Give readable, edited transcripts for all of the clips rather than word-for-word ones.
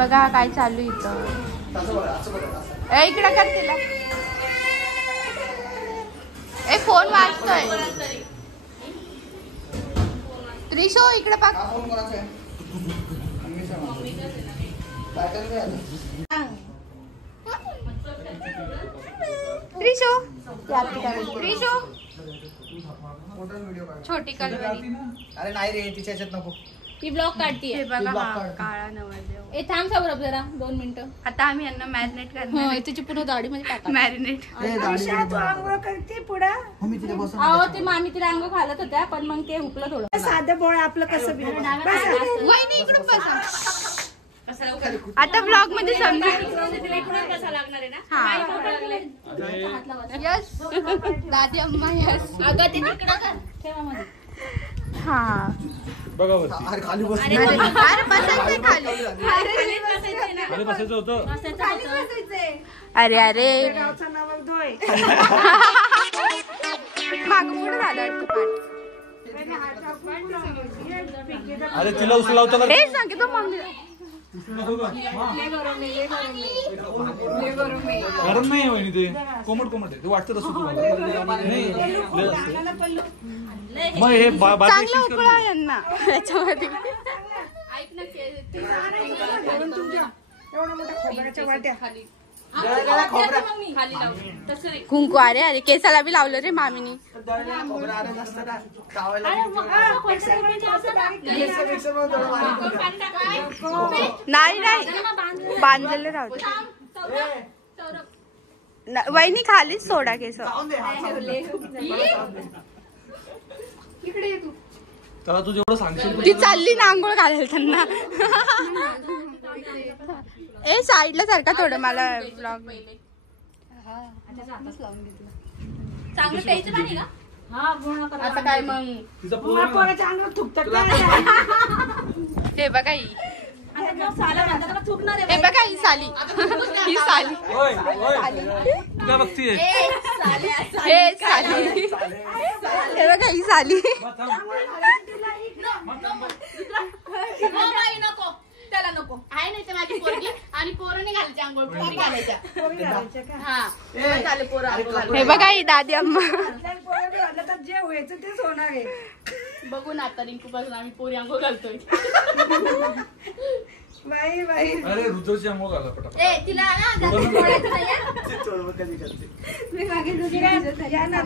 बघा काय चालू इथं. इकडे कर तिला. फोन वाजतोय. त्रिशो इकडे पाक. त्रिशो त्रिशो छोटी कलवरी. अरे नाही रे तिच्या ह्याच्यात नको. ती ब्लॉक काढतीये. बघा काळा नवरदेव. ए थांब सौरभ जरा 2 मिनिटं. आता आम्ही यांना मॅरिनेट करणार. तिची पूर्ण दाढीमध्ये टाका. मॅरिनेट. अहो ते मामी तिला अंग घालत होत्या पण मग ते हुकलं थोडं. साधं बोळ आपलं कसं वहिनी इकडून बसा. आता ब्लॉग मध्ये समजा. यस दादी अम्मा यस. अगं ते तिकडं कर. ठेवा मध्ये. हा बघा अरे खाली बस. अरे बसायचं खाली. खाली बसायचं होतं. अरे अरे मागं पुढे झालं पाठ. अरे तिला उचला होता हे सांगितलं मम्मी. गरम नाही वहिनी ते कोमट कोमट आहे ते वाटतं तसं तुम्हाला मग हे चांगलं उकळा यांना याच्यामध्ये. कुंकू. अरे अरे केसाला बी लावलं रे मामीनी. नाही नाही बांधलेले राहते. वहिनी खालीच सोडा केस. त्याला तू जेवढं सांगशील ती चालली ना आंघोळ घालायला त्यांना. ए साईडला सारखा थोडं मला ब्लॉग. चांगलं प्यायचं पाणी का? आता काय मग हे बघा ही. हे बघा ही साली. ही साली. तुला बघतीये हे साली. हे बघा ही साली. नको त्याला नको आहे नाही तर माझी पोरगी आणि पोरं नाही घालायची आंघोळ. पोरी घालायच्या. हे बघा ही दादी अम्मा. जे व्हायचं तेच होणार आहे. बघू ना आता रिंकू पासून आम्ही पोरी आंघोळ घालतोय. बाई बाई अरे रुद्रची आंघोळ घाला पटापट. ए तिला ना बोलायचं नाहीये. मी मागे या ना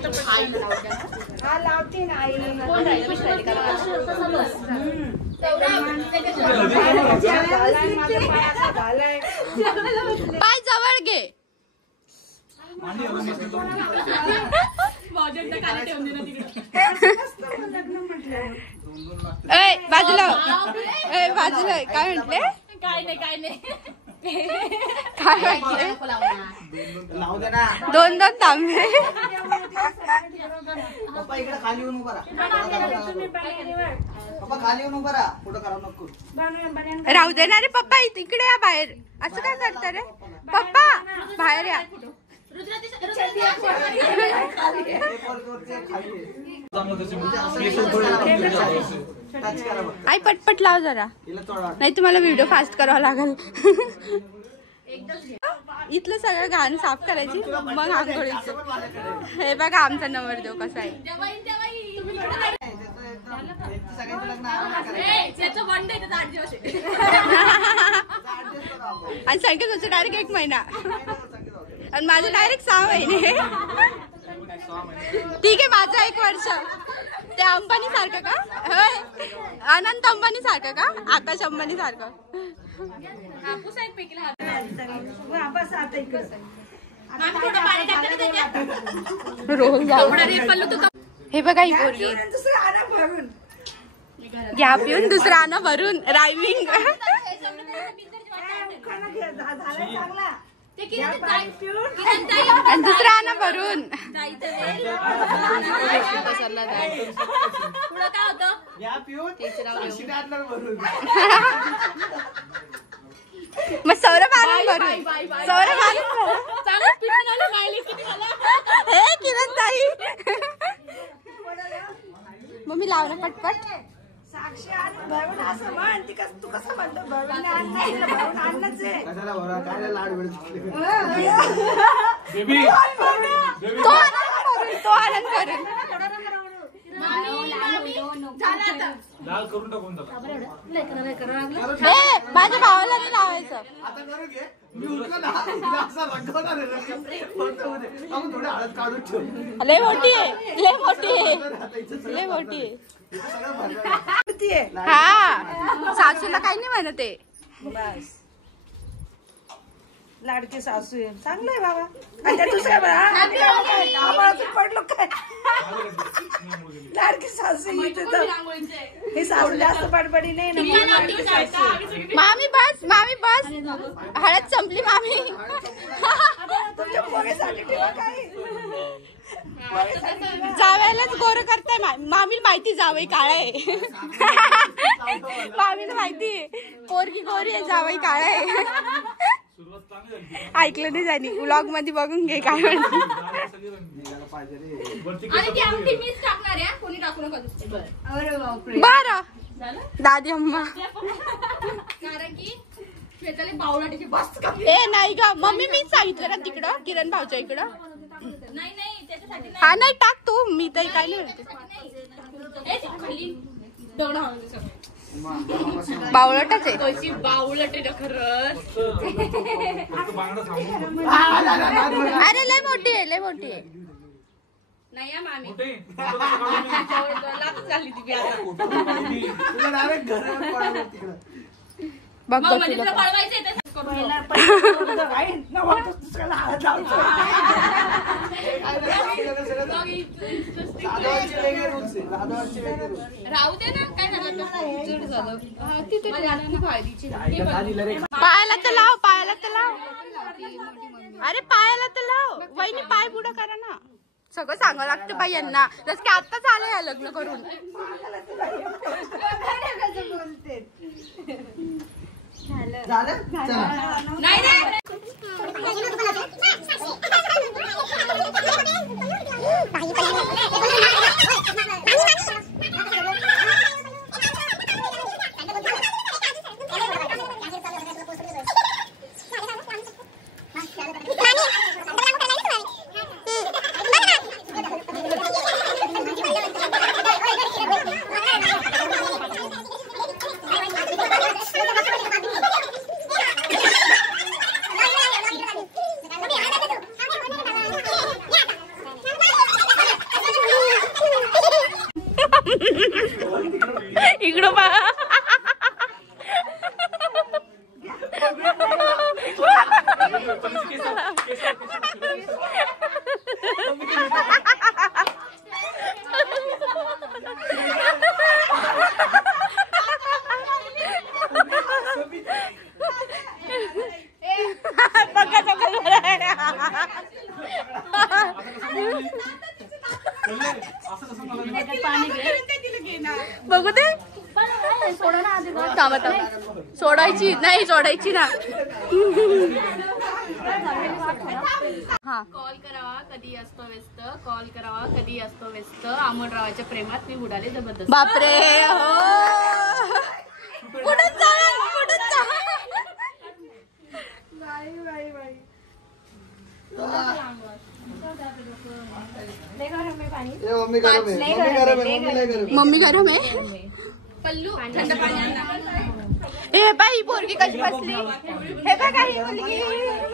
हा लावते ना आई. कोण राहिलं कशी राहिली का? पाय जवळ घे. बाजूला बाजूला काय म्हटले? काय नाही काय म्हटले? लावू दे ना. 2-2 तांबे. पप्पा इकडे खाली येऊन उभा राहा. पप्पा खाली येऊन उभा राहा. कुठं करा नको. राहू दे ना रे पप्पा. इकडे या बाहेर. असं काय करता रे पप्पा? बाहेर या. आई पटपट लाव जरा नाही तुम्हाला व्हिडिओ फास्ट करावा लागेल. इथलं सगळं घाण साफ करायची मग आंघोळीचं. हे बघा आमचा नवरदेव कसा आहे. आणि संकेत डायरेक्ट 1 महिना आणि माझं डायरेक्ट 6 महिने. ठीक आहे माझं 1 वर्ष. ते अंबानी सारखं का? होय अनंत अंबानी सारखं का? आकाश अंबानी सारखं. हे बघा ही पोरगी. घ्या पिऊन दुसरं आणा भरून. रायमिंग. आणि दुसरं आणा भरून. काय होतं? मग सौरभ आणून भरून. सौरभ आणून हे किरण ताई. मग मी लावलं पटपट. साक्षी आणि भरून असं म्हण ती तू कसं म्हणतो भरून आणलं भरून आणलंच आहे. कशाला भरा काय लाड वेळ बेबी तो आनंद करून झालं आता. लाल करून टाकून टाका. माझ्या भावाला नाही लावायचं. आता करू घे मी उठलो ना तिला असं रंगवणार आहे ना. फोटो मध्ये आपण थोडे हळद काढून ठेवू. लय मोठी आहे, लय मोठी आहे, लय मोठी आहे. इथं सगळं भरलं. ती आहे. हा सासूला काही नाही म्हणत आहे. बस लाडकी सासू आहे चांगलंय बाबा. आणि त्या दुसऱ्या आम्हाला पडलो काय लाडकी सासू आहे इथे तर. हे सासू जास्त बडबडी नाही ना म्हणून लाडकी सासू आहे. मामी बस, मामी बस, हळद संपली मामी. तुमच्या पोरीसाठी ठेवा काही. जावयालाच गोर करताय मामीला माहिती जावई काळा आहे. मामीला माहिती पोरगी गोरी आहे जावई काळा आहे. सुरुवात चांगली झाली. ऐकलं नाही जाणी व्लॉग मध्ये बघून घे काय म्हणते. सगळी रंगली. निघायला पाहिजे रे. वरती आणि ती अंगठी मीच टाकणार आहे, कोणी टाकू नका दुसरी. अरे बापरे. बरं दादी अम्मा. कारण की श्वेताला बावळाटीची बस कमी. ए नाही ग मम्मी मीच सांगितलं ना तिकडं किरण भाऊच्या इकडं. नाही त्याच्यासाठी नाही. हा नाही टाक तू मी तर काय नाही म्हणते. ए, ती खाली दगडं हलवली सगळं. बावळटच आहे. कशी बावळट आहे ना खरंच. फक्त बांगडा थांबून अरे लय मोठी आहे, लय मोठी आहे. नाही हा मामी. कुठे? फोटो कसं काढू मी? लाच झाली ती बी आता. फोटो कसं काढू मी? तुला डायरेक्ट घरावर पळावं तिकडं. बघ मग बघ म्हणजे तुला तुला पळवायचंय ते करून ठेव. पहिला पहिला काही नव्हतं दुसऱ्याला हात लावतो. मग इथं जाधवांचे वेगळे rules आहे. जाधवांचे वेगळे rules. राहू दे ना, काय झालं तर. जड झालं. हा, तिथे खूप हळदीची. पायाला तर लाव, पायाला तर लाव. अरे पायाला तर लाव. वहिनी पाय पुढं करा ना. सगळं सांगावं लागतं बाई यांना. जस की आत्ताच आलं या लग्न करून. झालं चला. नाही नाही. इकडं पा बघू दे. थांबा थांबा. सोडायची नाही, सोडायची ना. हा कॉल करावा कधी असतो व्यस्त, कॉल करावा कधी असतो व्यस्त. अमोलरावाच्या प्रेमात मी उडाले जबरदस्त. बापरे हो. कुठं चाल, कुठं चाल. ए, मम्मी गरम आहे. मम्मी गरम आहे. मम्मी लय गरम आहे. मम्मी गरम आहे. पल्लू थंड पाणी आणा. ए बाई पोरगी कशी बसली. हे बघ काही मुलगी.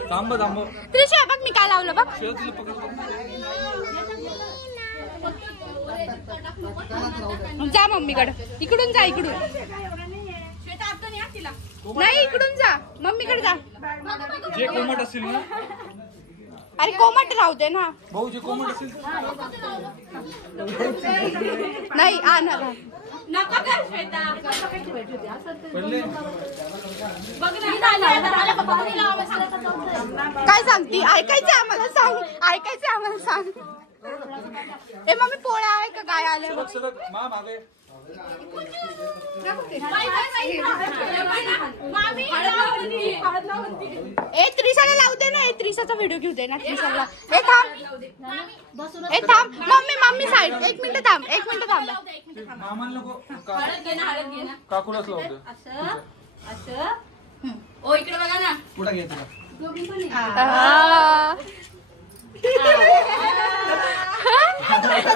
थांब थांब. त्रिशा बघ मी काय लावलं बघ. शेत तिला पकडतो. जा मम्मीकडे. इकडून जा, इकडून श्वेता आता न्या तिला. नाही, इकडून जा मम्मीकडे जा. जे कोमट असेल ना, अरे कोमट राहू दे ना. भाऊ जे कोमट असेल नाही आणा. नका कर श्वेता. पडले. बघ ना पाणी लावा. काय सांगती. ऐकायचं आम्हाला सांग. ऐकायचं आम्हाला सांग. ए मम्मी पोळ्या आहे का काय आलं. सरक सरक मा मागे. ए त्रिशाला लावू दे ना. त्रिशाचा व्हिडिओ घेऊ दे ना त्रिशाला. ए थांब मम्मी साईड. एक मिनिट थांब. मामाला नको काकूलाच लावते. ओ इकडे बघा ना. पुढे घे तुला.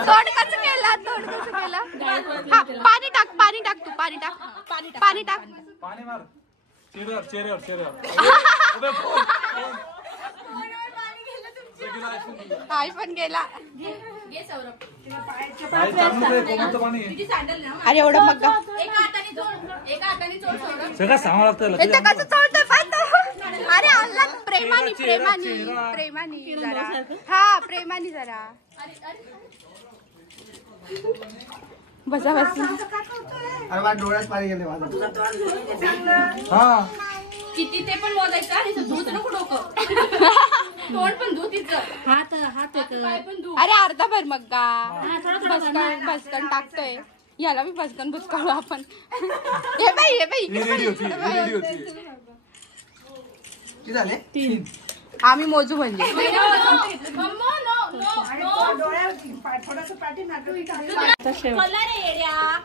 तोड कसं केला. हा पाणी टाक तू. पाणी टाक. पाणी मार चेहऱ्यावर. आई पण गेला. घे सौरभ. कोमटचं पाणी अरे एवढं मग एका हाताने चोळ सौरभ. सगळं सांगा लागतं. कसं चोळतोय पाहतो. अरे अल्ला प्रेमानी जरा. हा प्रेमानी जरा. बसा. अरे माझ्या डोळ्यात पाणी गेले माझं. हा किती ते पण मोजायचं आणि धूत नको डोकं. तोंड पण धू तिचं. हात पाय पण धू. अरे अर्धा भर मग भस्कन टाकतोय. याला मी भस्कन भुसकाळू आपण. हे बाई रेडी होती. किती झाले? 3. आम्ही मोजू म्हणजे.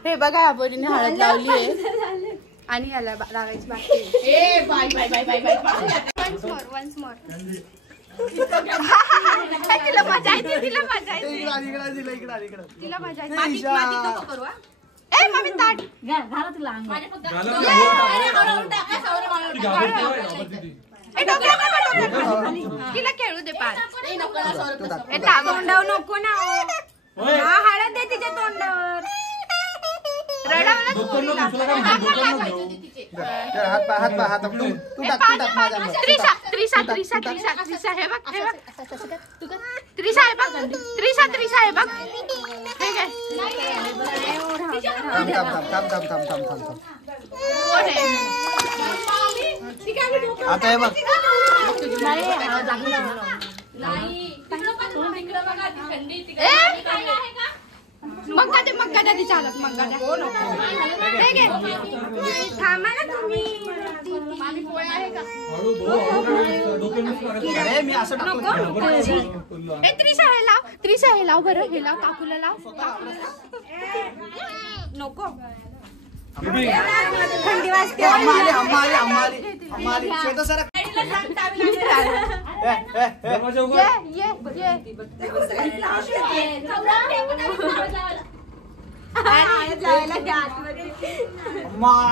हे बघा या बोलीने हळद लावली आहे आणि याला लावायची बाकी. Once more. तिला मजा येते. इकडे मातीत नको करू हा. ए मम्मी ताट. ए डोक्यात तिला खेळू दे पार. ए तोंडावर नको ना. हळद दे तिच्या तोंडावर. रडवलं हात तू टाक माझ्या. त्रिशा हे बघ. त्रिशा हे बघ. हे घे. थांब. आता हे बघ. मग्गा दे चालत. मग्गा द्या. थांबा ना तुम्ही. अरे मी असं टाकून ए त्रिशा हे लाव बरं. हे लाव. काकूला लाव. नको. थंडी वाजते. अम्माली शेत सर. दरवाजा उघड. ये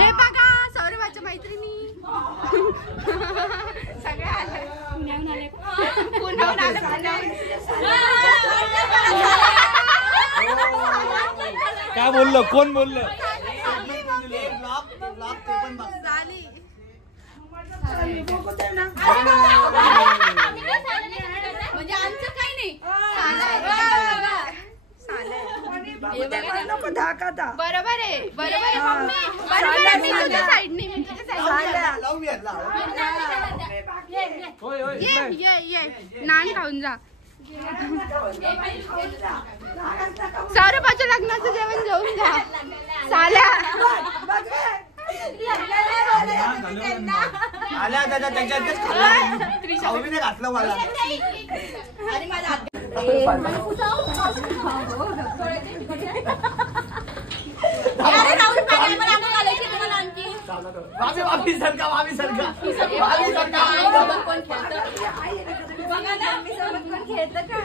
हे बघा सौरभाच्या मैत्रिणी सगळ्या आल्या. पुण्याहून आले. काय बोललं? कोण बोललं? झाली. म्हणजे आमचं काही नाही. बरोबर आहे मम्मी. बरोबर आहे. मी तुझ्या साईडने. ये नान खाऊन जा. सौरभाच्या लग्नाचं जेवण घेऊन जा. साल्या आल्या त्याच्यात घातलं मला. मामी सरका. खेळतं का?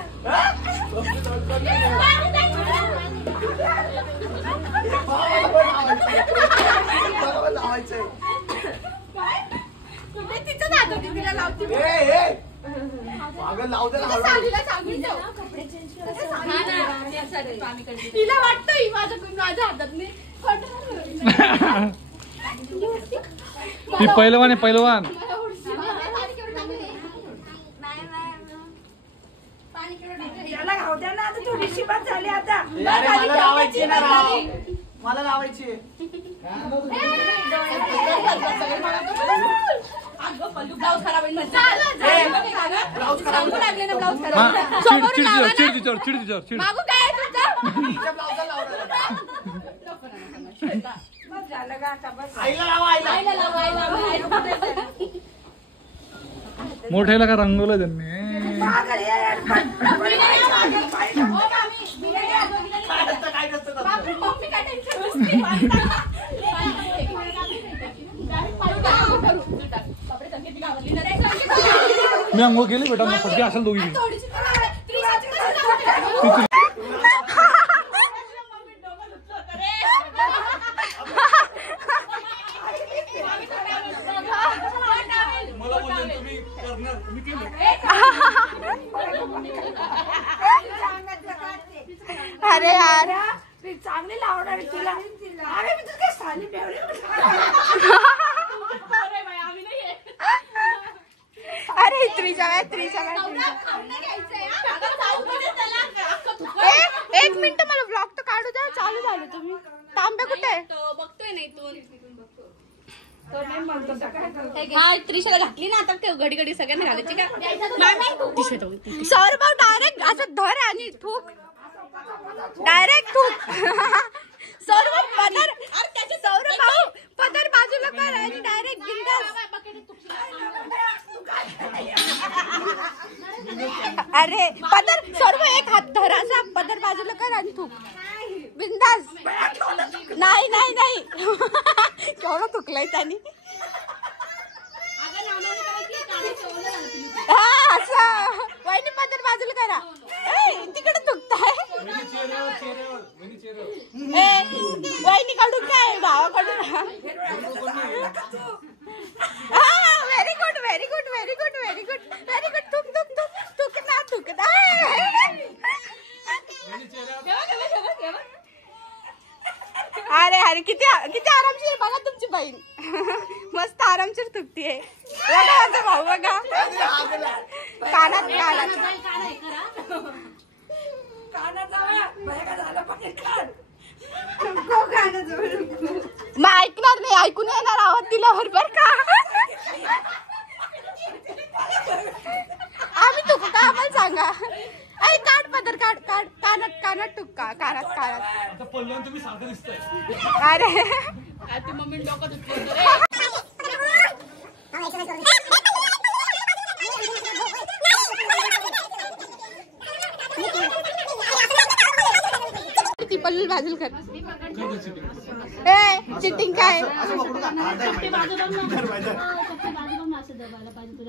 तिचं नातं तिला लावते. तिला वाटतं माझ्या हातात नाही. ही पहिलवान आहे. पहिलवान त्याला घाव द्या ना. आता थोडीशी बात झाली. आता मला लावायची. ब्लाऊज खराब आहे. चिड मागू काय तुझं? आईला लावा आईला. मोठ्याला का रंगवलं त्यांनी. काय नसतं तसं. मी अंघोळ केली बेटा मग फटके असेल दोघी. मला बोलले तुम्ही करणार तुम्ही केलं. अरे यार चांगली लावणार तुला. अरे मी तुझं काय साली ठेवली. अरे त्रिजा एक मिनिट मला ब्लॉग तर काढू द्या. चालू झालं तुम्ही. तांबे कुठे बघतोय ना इथून. हा त्रिशाला घातली ना आता घडी घडी सगळ्यांना घालायची का. सौरभ डायरेक्ट असं धर आणि थूक. डायरेक्ट थूक. सौरभ पदर सौरभ भाऊ पदर बाजूला कर आणि डायरेक्ट बिंदास. अरे पदर सौरभ एक हात धर असा पदर बाजूला कर आणि थूक बिंदास. नाही केवढं थुकलंय त्यांनी. हा असं वहिनी पदर बाजूला करा. तिकडे थुकताय. वहिनी कडून काय भावाकडून. हा व्हेरी गुड थुक ना. अरे किती आरामशीर बघा तुमची बहीण. मस्त आरामशीर थुकतीये. बघा माझा भाऊ बघा. कानात मग ऐकणार नाही. ऐकून येणार आवाज दिल्यावर बर का. आम्ही तुकू का आम्हाला सांगा. ऐ काढ पदर काढ कानात टुक्का कानात. आता पडलं तुम्ही साधं दिसताय. अरे मम्मी डोकं ती पल्लू बाजूला कर. चिटिंग काय.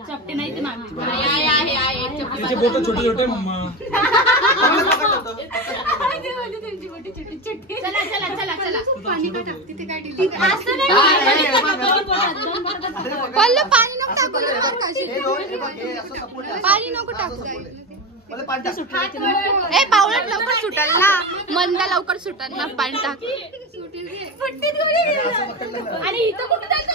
चपटे नाही ते मामी. तिचे बोट छोटे छोटे मम्मा. पल्लू पाणी नको टाकू. पाणी नको टाकू. ए पावळट लवकर सुटाल ना. मंदा लवकर सुटाल ना. पाणी टाक. आणि इथं कुठे जायचं.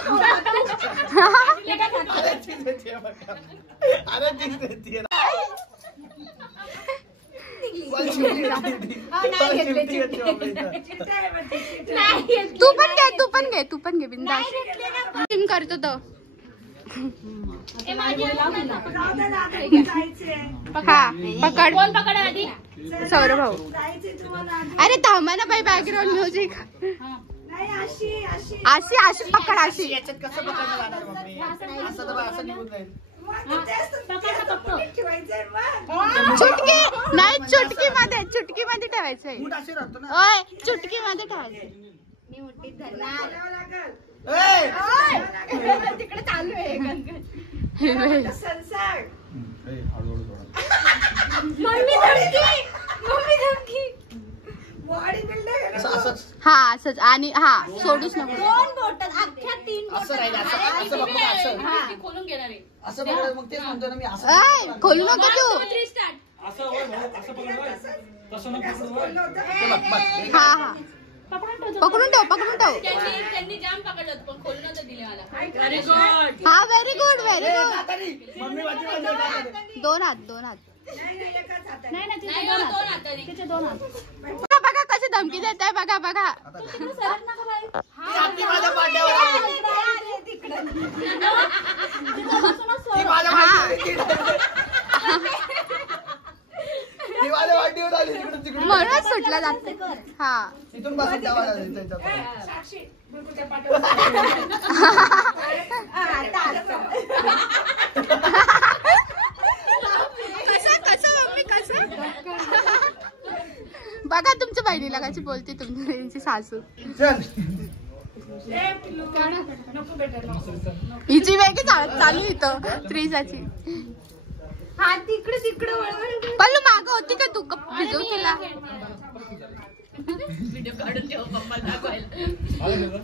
तू पण घे बिंदास. करतो तो. हा पकड. कोण पकड आधी. सौरभ भाऊ. अरे थांबा ना बाई. Background music. आशी पकड. आशी याच्यात कसं पकडणार असं निघून जाईल. चुटकी नाही. चुटकी मध्ये ठेवायचंय. मूठ अशी राहतो ना. ओय चुटकी मध्ये ठेवायचंय. तिकडे चालू आहे. हा असंच. आणि हा सोडूच नको. खोलून घेणार आहे. असं बघा मग तेच म्हणतो ना मी. असं खोलू नको तू. असं पकडवाय तसं न पकडवाय. हा पकडून ठेव. त्यांनी जाम पकडलं पण खोलून नव्हतं दिले मला. हा व्हेरी गुड. मम्मी माझी दोन हात. बघा कशी धमकी देत आहे. बघा माझ्या पाट्यावर आली. म्हणूनच सुटला जात. हा इथून बसून कसं मम्मी कसं बघा तुमच्या बहिणीला कशी बोलते तुमची सासू. चल हिची वेगळी चालू इथं त्रिजाची. हा तिकडे तिकडे वळवळ. पल्लू मागं होती का तू भिजव तिला. व्हिडिओ काढून ठेव पप्पाला दाखवायला.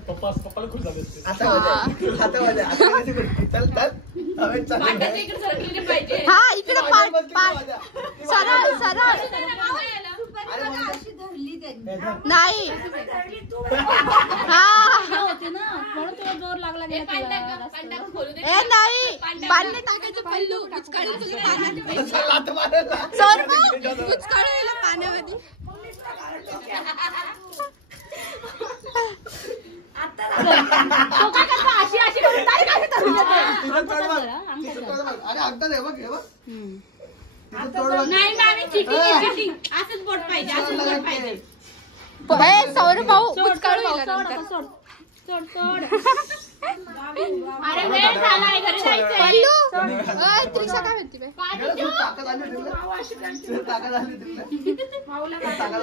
पप्पाला खुश झाले असते. पाटाच्या इकडे सरकलेली पाहिजे. हा इकडे सरळ सरळ नाही हा होते ना म्हणून तुला जोर लागला गेला तुला. खोलू दे. ए नाही बांधले टाकायचे पल्लू उचकाळून तुझ्या पाण्यात सौरभ उचकाळून पाण्यामध्ये. तो काय करतो अशी अशी करून direct अशी धरून देतो. अरे अंतर आहे बघ हे बघ. नाही मामी चिटिंग असंच बोट पाहिजे असंच बोट पाहिजे. ए सौरभ भाऊ सोड उचकाळून सोड येणार सोड नंतर. सोड सोड सोड. अरे वेळ झालाय घरी जायचंय. पल्लू त्रिशा काय म्हणते बाई.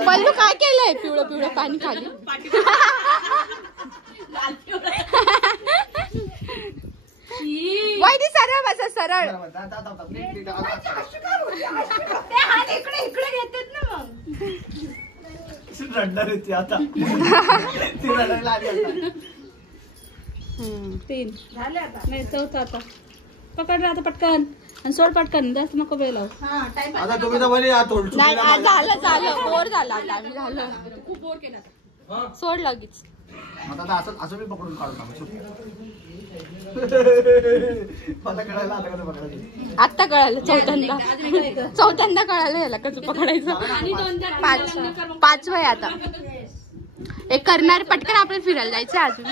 पल्लू काय केलंय पिवळं पिवळं पाणी खाली. वैदी सरळ बसा सरळ. ते हात इकडे इकडे घेतात ना मग. रडणार होती आता ती रडायला आली आता. 3 झाले आता नाही चौथा आता. पकड आता पटकन आणि सोड पटकन जास्त नको वेळ लावू. आता तुम्ही तर म्हणे नाही झालं झालं बोर झाला आता आम्ही झालं. खूप बोर केला. सोड लगेच. आता असं मी पकडून काढून मला कळायला आता कसं पकडायचं. आत्ता कळालं चौथ्यांदा कळालं याला कसं पकडायचं. आणि 2-4 पाचवं आहे आता. एक करणार पटकन आपल्याला फिरायला जायचं अजून.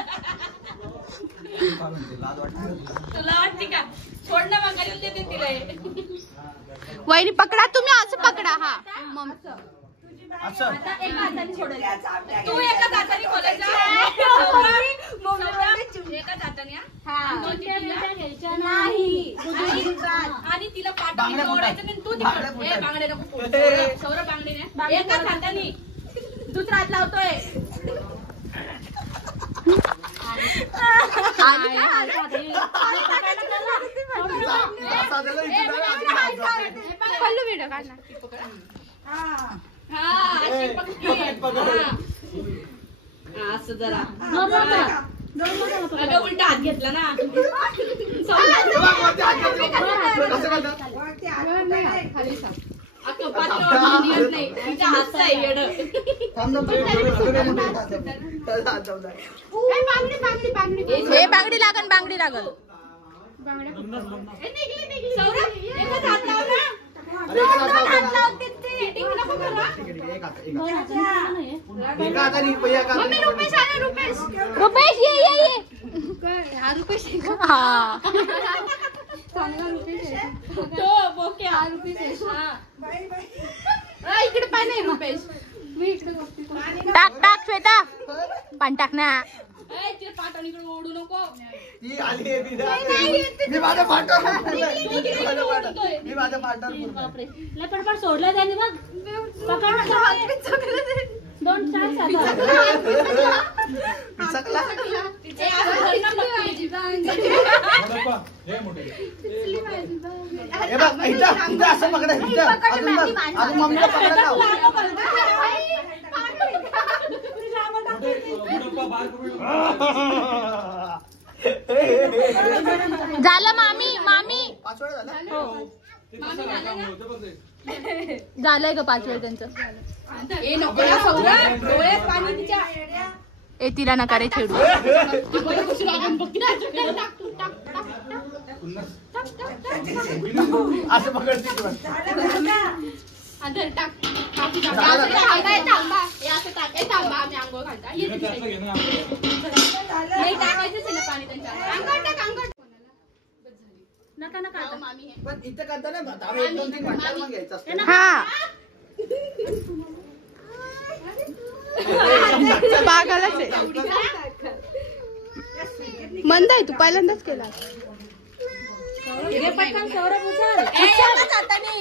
तुला वाटते का सोड ना मग घरी देते तिला. वहिनी पकडा तुम्ही असं पकडा. हा मग असं एका हाताने सोडायचं. तू एका हाताने खोलायचा. एका हाताने नाही आणि तिला पाठी ओढायचं नाही. तू तिकडे बांगडे नको सौरभ बांगडे नाही. एकाच हाताने दुसरा हात लावतोय. पल्लू व्हिडिओ काढ ना. असं जरा उलटा हात घेतला ना. नाही तिच्या हातचा आहे येड. हे बांगडी लागल बांगडी लागल. सौरभ एकच हात लाव ना. रुपेश ये हा रुपेश हा तो बोक्या इकडे पाय नाही रुपेश. टाक टाक श्वेता पाणी टाक ना. तिला पाठवणीकडे ओढू नको. ती आली मी माझ्या पार्टनर मी माझ्या पार्टनर पटपट सोडला त्याने बघ. पकड 2-4 पिचकला हे मोठे हे बघ इथं असं पकडायचं. अजून मम्मीला पकडायला लाव. झालं मामी मामी 5 वेळा झाला. झालंय का 5 वेळ त्यांचं. ए नको ना सौरभ डोळ्यात पाणी तिच्या. ए तिला नका रे छेडू. असं पकडते ती बघ. थांबा आम्ही आंघोळ घालता. नाही टाकायचंच आहे ना पाणी त्यांच्या अंगात. नका नका आता. पण इथं करता ना 1-2-3 घंटा मग घ्यायचं असतं. हा पागलच आहे. मंद आहे तू पहिल्यांदाच केला हे पटकन सौरभ उचल. एकाच हाताने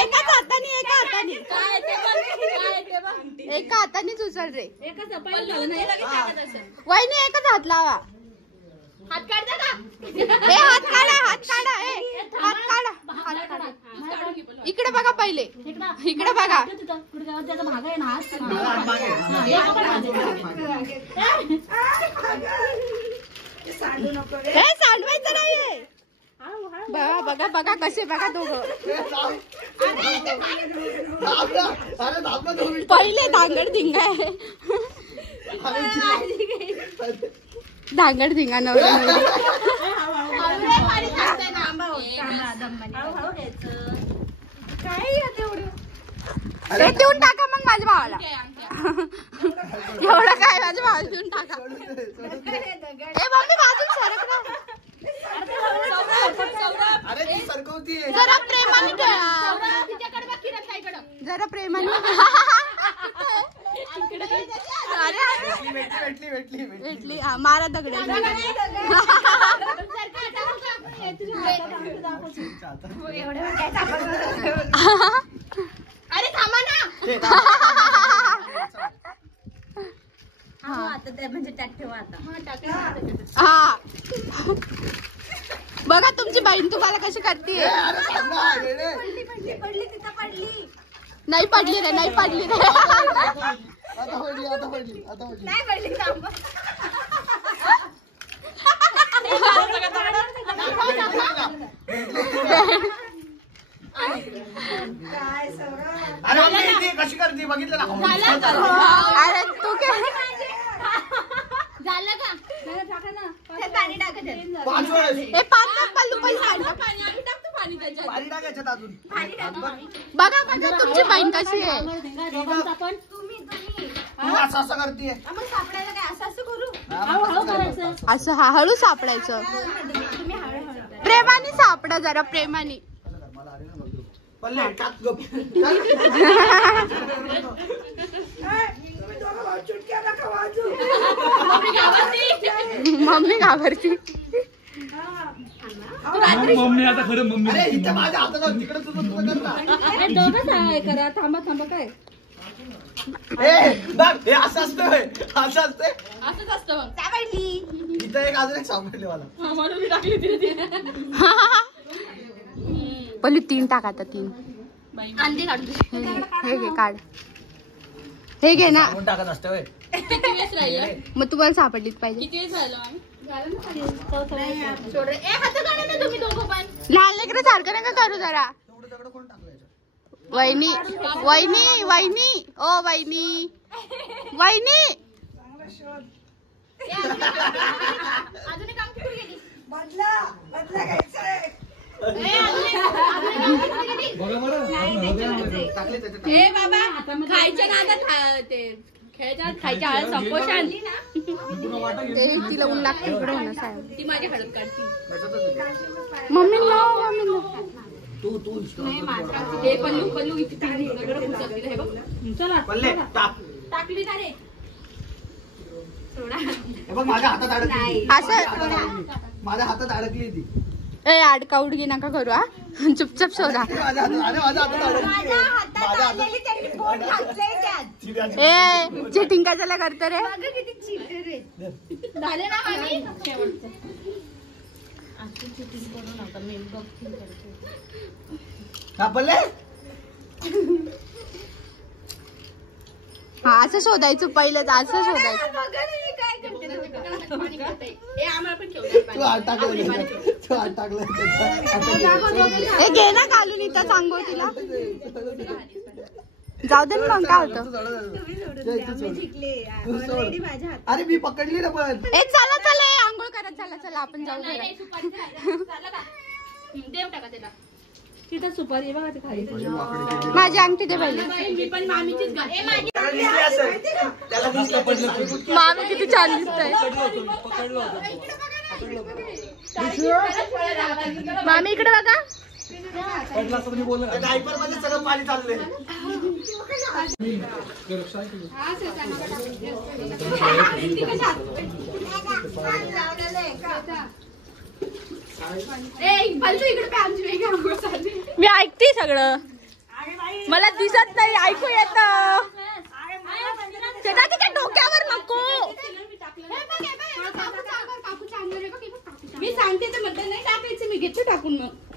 एका हाताने काय ते बघ, काय ते बघ. एका हातानेच उचल रे एकच पहिलं झालं नाही. वहिनी एकच हात लावा हात काढता का? ए हात काढा हात काढा इकडे बघा पहिले इकडे बघा त्याचा भाग आहे ना हात. सांडू नको रे. हे सांडवायचं नाहीये बघा बघा बघा कसे बघा दोघं अरे धाबा 2 मिनिट. पहिले धांगड धिंगा आहे धांगड धिंगा नवरा देऊन टाका मग माझ्या भावाला एवढं काय माझ्या भावाला देऊन टाका ए मम्मी बाजून सरक ना अरे ती सरकवती जरा प्रेमाने खेळा तिच्याकडे बघ किरण ताईकडं. जरा प्रेमाने अरे भेटली भेटली हा मारा दगड अरे थांबा ना. म्हणजे टॅक ठेवा आता. हा बघा तुमची बहीण तुम्हाला कशी करते अरे थांबा वेडे. पडली तिथं पडली. नाही पडली रे नाही पडली रे आता पडली नाही पडली थांबा. काय सौरभ. अरे मम्मी ती कशी करते बघितलं ना अरे तू काय झालं का? हे पाणी टाकत आहे. 5 वेळेस हे पाच पल्लू पैसे पाणी आम्ही टाकतो पाणी त्याच्यात. पाणी टाकायच्यात अजून बघा बघा तुमची बहीण कशी आहे आपण तू असं करते मग सापडायला काय असं असं करू. हळूहळू करायचं. असं हा हळू सापडायचं तुम्ही हळूहळू. प्रेमाने सापडा जरा प्रेमाने पल्ले टाक गप मम्मी घाबरती मम्मी आता खरं मम्मी अरे इथे माझ्या हातात तिकडे तुझं कर ना दोघं सहाय्य करा. थांबा थांबा काय ए बघ हे असं असतं होय. असं असते असंच असतं मग. इथं अजून एक सापडले मला म्हणून मी टाकली तिथे. पल्लू 3 टाक आता 3 अंडी काढून हे घे काढ हे घे ना कोण टाकत असतं होय. किती वेळेस राहिलं? मग तुम्हाला सापडलीच पाहिजे किती वेळेस राहिलो आम्ही? सोड रे. ए हात काढा ना तुम्ही दोघं पण. लहान लेकरं सारखं नका करू जरा तेवढं दगड कोण टाकलं याच्यात? वहिनी वहिनी वहिनी ओ वहिनी वहिनी अजून एक आमची कुठे गेली? बदला घ्यायचंय. बघा बरं टाकले त्याच्यात ए बाबा खायच्या नादात ते खेळच्या खायच्या हळद संपोषण. पुन्हा वाटा घेऊन ते तिला ऊन लागतं इकडे होणं साहेब ती माझी हळद काढती. मम्मी लाव मम्मी तू हे पल्लू पल्लू इथे पिंडी दगड पुसत तिला हे बघ. चला पल्ले टाक टाकली का रे? हे बघ माझ्या हातात अडकली असं माझ्या हातात अडकली ती ए आडका उडगी नका करू हा चुपचाप शोधा माझ्या हातात अडकली माझ्या हातात आलेली त्यांनी बोट घातलंय त्यात. ए चिटिंग कशाला करतो रे बघा किती चिटर आहेत. झाले ना आम्ही शेवटचं. अशी चिटिंग करू नका. मी बघतील करते. हा पल्ले हा असं शोधायचं पहिलं असं शोधायचं बघा ना मी काय करते ना. पाणी करते. ए आम्हाला पण ठेवू तू हात टाकलं तू हात टाकलं ए घे ना घालून इथं सांगू तिला जाऊ दे ना मग काय होतं शिकले ऑलरेडी माझ्या हातात. अरे मी पकडली ना पण ए चला चला ए, आंघोळ करा चला चला आपण जाऊ घरात सुपारी झालं का? देव टाका त्याला. तिथं सुपारी बघा ते खाली. माझी अंगठी दे पहिले मी पण मामीचीच घाल. ए माझी त्याला दिसलं पडलं मामी किती छान दिसतंय पकडलं होतं मामी इकडे बघा पडला असं तुम्ही बोलला ना. डायपर मध्ये सगळं पाणी चाललंय. मी ऐकते सगळं, मला दिसत नाही, ऐकू येत. त्याच्या डोक्यावर नको. मी सांगते ते मध्ये नाही टाकायचं, मी घेते टाकून मग.